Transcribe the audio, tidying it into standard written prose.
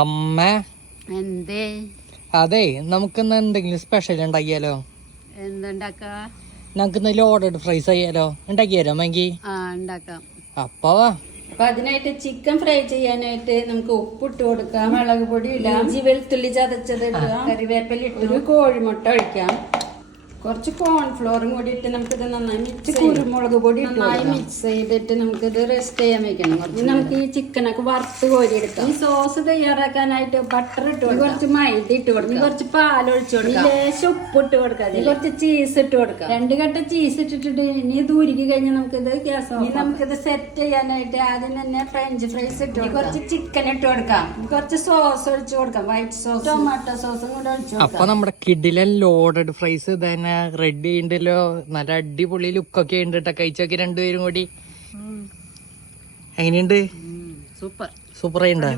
അമ്മ എന്തേ? അതെ, നമുക്കിന്ന് എന്തെങ്കിലും സ്പെഷ്യൽ ഉണ്ടാക്കിയാലോ? എന്തുണ്ടാക്ക? നമുക്കിന്ന് ലോഡഡ് ഫ്രൈസ് ചെയ്യാലോ? ഉണ്ടാക്കിയാലോ അമ്മക്ക്? ഉണ്ടാക്കാം. അപ്പൊ വാ. അപ്പൊ അതിനായിട്ട് ചിക്കൻ ഫ്രൈ ചെയ്യാനായിട്ട് നമുക്ക് ഉപ്പിട്ട് കൊടുക്കാം, മുളക് പൊടി ഇടാം, ഇഞ്ചി വെളുത്തുള്ളി ചതച്ചത് ഇടാം, കറിവേപ്പില ഇട്ട് ഒരു കോഴിമുട്ട ഒഴിക്കാം, കുറച്ച് കോൺഫ്ലോറും കൂടി ഇട്ട് നമുക്കിത് നന്നായി മിക്സ്, കുരുമുളക് പൊടി നന്നായി മിക്സ് ചെയ്തിട്ട് നമുക്കിത് റെസ്റ്റ് ചെയ്യാൻ വെക്കണം. ഇനി നമുക്ക് ഈ ചിക്കനൊക്കെ വറുത്ത് കോരിയെടുക്കാം. ഈ സോസ് തയ്യാറാക്കാനായിട്ട് ബട്ടർ ഇട്ട് കൊടുക്കാം, കുറച്ച് മൈദ ഇട്ട് കൊടുക്കാം, കുറച്ച് പാൽ ഒഴിച്ചു കൊടുക്കാം, ലേശം ഉപ്പ് ഇട്ട് കൊടുക്കാം, കുറച്ച് ചീസ് ഇട്ട് കൊടുക്കാം. 2 കട്ട ചീസ് ഇട്ടിട്ട് ഇനി ഇത് ഉരുക്കി കഴിഞ്ഞാൽ നമുക്കിത് ഗ്യാസ് ഓഫ്. നമുക്കിത് സെറ്റ് ചെയ്യാനായിട്ട് ആദ്യം തന്നെ ഫ്രഞ്ച് ഫ്രൈസ് ഇട്ട് കൊടുക്കാം, കുറച്ച് ചിക്കൻ ഇട്ട് കൊടുക്കാം, കുറച്ച് സോസ് ഒഴിച്ചു കൊടുക്കാം, വൈറ്റ് സോസ്, ടൊമാറ്റോ സോസും കൂടെ ഒഴിച്ചു കൊടുക്കാം. അപ്പൊ നമ്മുടെ കിഡിലൻ ലോഡഡ് ഫ്രൈസ് തന്നെ റെഡി ഉണ്ടല്ലോ. നല്ല അടിപൊളി ലുക്കൊക്കെ ഉണ്ട് കേട്ടോ. കഴിച്ചൊക്കെ രണ്ടുപേരും കൂടി. എങ്ങനെയുണ്ട്? സൂപ്പർ സൂപ്പറായി ഉണ്ട്.